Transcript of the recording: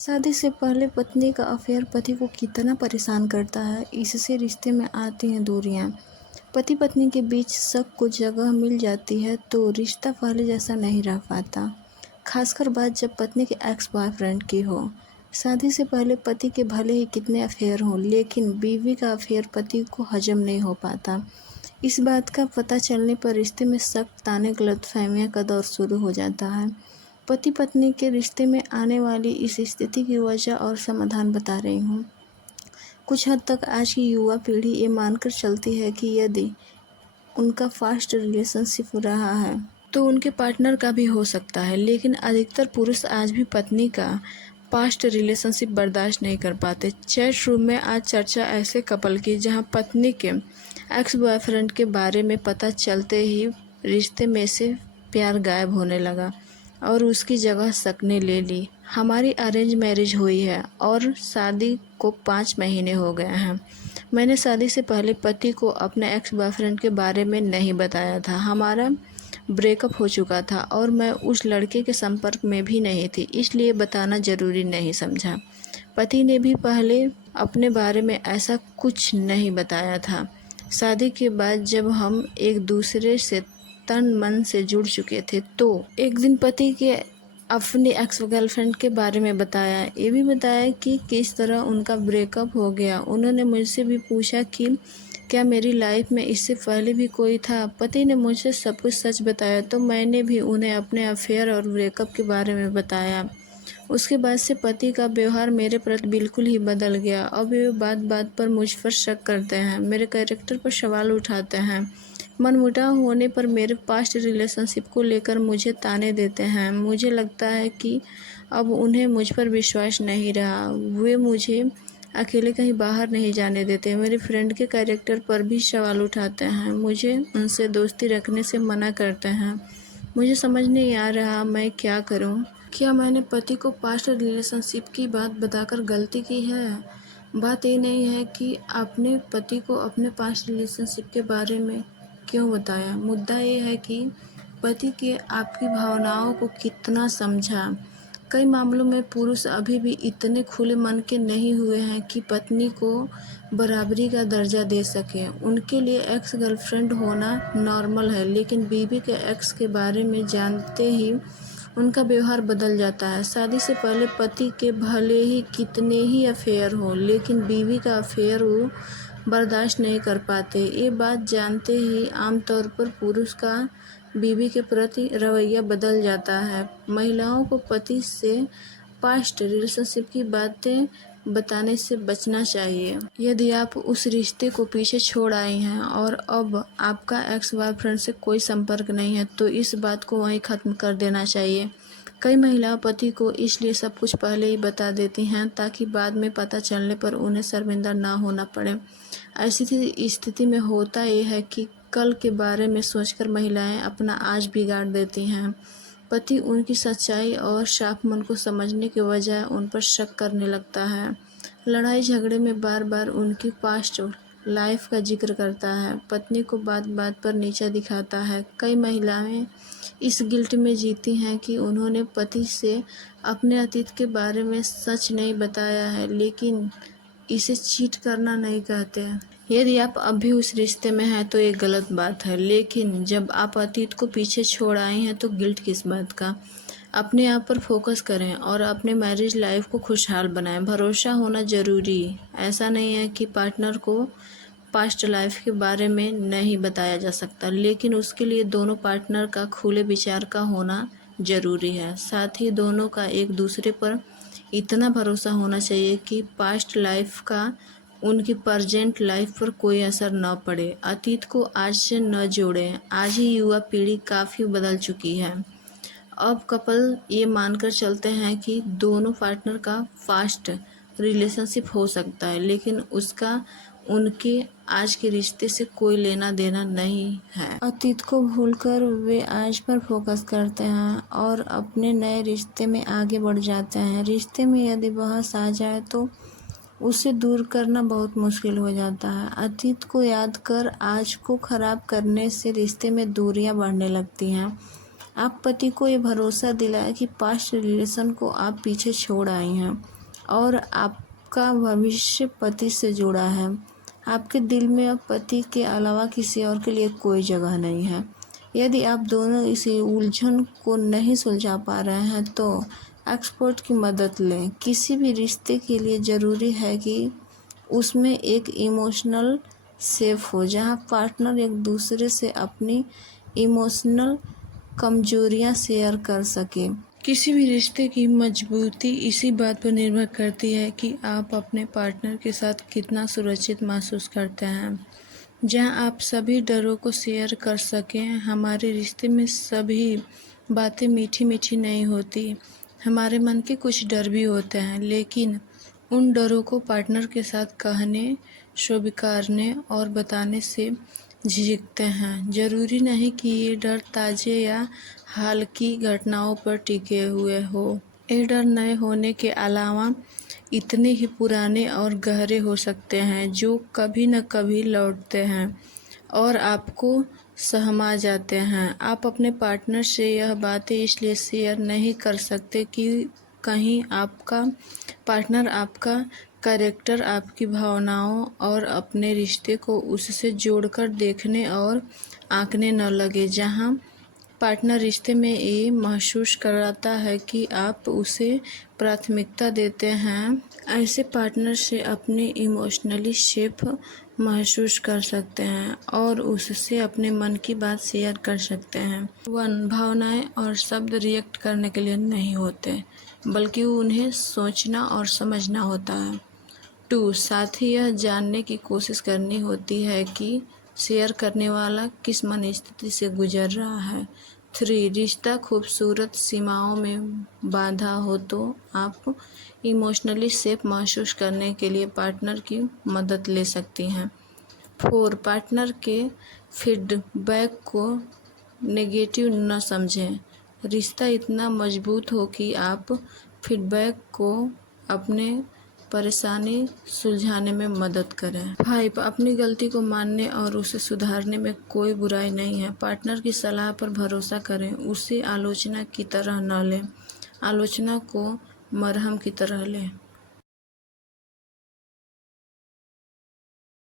शादी से पहले पत्नी का अफेयर पति को कितना परेशान करता है, इससे रिश्ते में आती हैं दूरियां। पति पत्नी के बीच शक को जगह मिल जाती है तो रिश्ता पहले जैसा नहीं रह पाता। खासकर बात जब पत्नी के एक्स बॉयफ्रेंड की हो। शादी से पहले पति के भले ही कितने अफेयर हों, लेकिन बीवी का अफेयर पति को हजम नहीं हो पाता। इस बात का पता चलने पर रिश्ते में शक, ताने, गलतफहमियां का दौर शुरू हो जाता है। पति पत्नी के रिश्ते में आने वाली इस स्थिति की वजह और समाधान बता रही हूँ। कुछ हद तक आज की युवा पीढ़ी ये मानकर चलती है कि यदि उनका फास्ट रिलेशनशिप रहा है तो उनके पार्टनर का भी हो सकता है, लेकिन अधिकतर पुरुष आज भी पत्नी का पास्ट रिलेशनशिप बर्दाश्त नहीं कर पाते। चैट रूम में आज चर्चा ऐसे कपल की जहां पत्नी के एक्स बॉयफ्रेंड के बारे में पता चलते ही रिश्ते में से प्यार गायब होने लगा और उसकी जगह शक ने ले ली। हमारी अरेंज मैरिज हुई है और शादी को 5 महीने हो गए हैं। मैंने शादी से पहले पति को अपने एक्स बॉयफ्रेंड के बारे में नहीं बताया था। हमारा ब्रेकअप हो चुका था और मैं उस लड़के के संपर्क में भी नहीं थी, इसलिए बताना ज़रूरी नहीं समझा। पति ने भी पहले अपने बारे में ऐसा कुछ नहीं बताया था। शादी के बाद जब हम एक दूसरे से तन मन से जुड़ चुके थे तो एक दिन पति के अपने एक्स गर्लफ्रेंड के बारे में बताया। ये भी बताया कि किस तरह उनका ब्रेकअप हो गया। उन्होंने मुझसे भी पूछा कि क्या मेरी लाइफ में इससे पहले भी कोई था। पति ने मुझसे सब कुछ सच बताया तो मैंने भी उन्हें अपने अफेयर और ब्रेकअप के बारे में बताया। उसके बाद से पति का व्यवहार मेरे प्रति बिल्कुल ही बदल गया। अब वे बात बात पर मुझ पर शक करते हैं, मेरे कैरेक्टर पर सवाल उठाते हैं, मनमुटाव होने पर मेरे पास्ट रिलेशनशिप को लेकर मुझे ताने देते हैं। मुझे लगता है कि अब उन्हें मुझ पर विश्वास नहीं रहा। वे मुझे अकेले कहीं बाहर नहीं जाने देते। मेरे फ्रेंड के कैरेक्टर पर भी सवाल उठाते हैं, मुझे उनसे दोस्ती रखने से मना करते हैं। मुझे समझ नहीं आ रहा मैं क्या करूं। क्या मैंने पति को पास्ट रिलेशनशिप की बात बताकर गलती की है? बात ये नहीं है कि आपने पति को अपने पास्ट रिलेशनशिप के बारे में क्यों बताया। मुद्दा ये है कि पति के आपकी भावनाओं को कितना समझा। कई मामलों में पुरुष अभी भी इतने खुले मन के नहीं हुए हैं कि पत्नी को बराबरी का दर्जा दे सके। उनके लिए एक्स गर्लफ्रेंड होना नॉर्मल है, लेकिन बीवी के एक्स के बारे में जानते ही उनका व्यवहार बदल जाता है। शादी से पहले पति के भले ही कितने ही अफेयर हो, लेकिन बीवी का अफेयर वो बर्दाश्त नहीं कर पाते। ये बात जानते ही आमतौर पर पुरुष का बीवी के प्रति रवैया बदल जाता है। महिलाओं को पति से पास्ट रिलेशनशिप की बातें बताने से बचना चाहिए। यदि आप उस रिश्ते को पीछे छोड़ आई हैं और अब आपका एक्स बॉयफ्रेंड से कोई संपर्क नहीं है तो इस बात को वहीं ख़त्म कर देना चाहिए। कई महिलाएं पति को इसलिए सब कुछ पहले ही बता देती हैं ताकि बाद में पता चलने पर उन्हें शर्मिंदा ना होना पड़े। ऐसी स्थिति में होता यह है कि कल के बारे में सोचकर महिलाएं अपना आज बिगाड़ देती हैं। पति उनकी सच्चाई और साफ मन को समझने के बजाय उन पर शक करने लगता है। लड़ाई झगड़े में बार बार उनकी पास्ट लाइफ का जिक्र करता है। पत्नी को बात बात पर नीचा दिखाता है। कई महिलाएं इस गिल्ट में जीती हैं कि उन्होंने पति से अपने अतीत के बारे में सच नहीं बताया है, लेकिन इसे चीट करना नहीं कहते। यदि आप अब भी उस रिश्ते में हैं तो ये गलत बात है, लेकिन जब आप अतीत को पीछे छोड़ आए हैं तो गिल्ट किस बात का। अपने आप पर फोकस करें और अपने मैरिज लाइफ को खुशहाल बनाएं। भरोसा होना ज़रूरी। ऐसा नहीं है कि पार्टनर को पास्ट लाइफ के बारे में नहीं बताया जा सकता, लेकिन उसके लिए दोनों पार्टनर का खुले विचार का होना ज़रूरी है। साथ ही दोनों का एक दूसरे पर इतना भरोसा होना चाहिए कि पास्ट लाइफ का उनकी प्रेजेंट लाइफ पर कोई असर न पड़े। अतीत को आज से न जोड़ें। आज ही युवा पीढ़ी काफ़ी बदल चुकी है। अब कपल ये मानकर चलते हैं कि दोनों पार्टनर का फास्ट रिलेशनशिप हो सकता है, लेकिन उसका उनके आज के रिश्ते से कोई लेना देना नहीं है। अतीत को भूलकर वे आज पर फोकस करते हैं और अपने नए रिश्ते में आगे बढ़ जाते हैं। रिश्ते में यदि बहस आ जाए तो उसे दूर करना बहुत मुश्किल हो जाता है। अतीत को याद कर आज को खराब करने से रिश्ते में दूरियां बढ़ने लगती हैं। आप पति को ये भरोसा दिलाएं कि पास्ट रिलेशन को आप पीछे छोड़ आई हैं और आपका भविष्य पति से जुड़ा है। आपके दिल में अब पति के अलावा किसी और के लिए कोई जगह नहीं है। यदि आप दोनों इस उलझन को नहीं सुलझा पा रहे हैं तो एक्सपर्ट की मदद लें। किसी भी रिश्ते के लिए ज़रूरी है कि उसमें एक इमोशनल सेफ हो, जहां पार्टनर एक दूसरे से अपनी इमोशनल कमजोरियां शेयर कर सके। किसी भी रिश्ते की मजबूती इसी बात पर निर्भर करती है कि आप अपने पार्टनर के साथ कितना सुरक्षित महसूस करते हैं, जहां आप सभी डरों को शेयर कर सकें। हमारे रिश्ते में सभी बातें मीठी मीठी नहीं होती। हमारे मन के कुछ डर भी होते हैं, लेकिन उन डरों को पार्टनर के साथ कहने, स्वीकारने और बताने से झिझकते हैं। ज़रूरी नहीं कि ये डर ताज़े या हाल की घटनाओं पर टिके हुए हो। ये डर नए होने के अलावा इतने ही पुराने और गहरे हो सकते हैं, जो कभी न कभी लौटते हैं और आपको सहमा जाते हैं। आप अपने पार्टनर से यह बातें इसलिए शेयर नहीं कर सकते कि कहीं आपका पार्टनर आपका कैरेक्टर, आपकी भावनाओं और अपने रिश्ते को उससे जोड़कर देखने और आंकने न लगे। जहां पार्टनर रिश्ते में ये महसूस कराता है कि आप उसे प्राथमिकता देते हैं, ऐसे पार्टनर से अपनी इमोशनली सेफ महसूस कर सकते हैं और उससे अपने मन की बात शेयर कर सकते हैं। 1. भावनाएं और शब्द रिएक्ट करने के लिए नहीं होते, बल्कि उन्हें सोचना और समझना होता है। 2. साथ ही यह जानने की कोशिश करनी होती है कि शेयर करने वाला किस मनस्थिति से गुजर रहा है। 3. रिश्ता खूबसूरत सीमाओं में बांधा हो तो आप इमोशनली सेफ महसूस करने के लिए पार्टनर की मदद ले सकती हैं। 4. पार्टनर के फीडबैक को नेगेटिव न समझें। रिश्ता इतना मजबूत हो कि आप फीडबैक को अपने परेशानी सुलझाने में मदद करें। 5. अपनी गलती को मानने और उसे सुधारने में कोई बुराई नहीं है। पार्टनर की सलाह पर भरोसा करें, उसे आलोचना की तरह न लें, आलोचना को मरहम की तरह लें।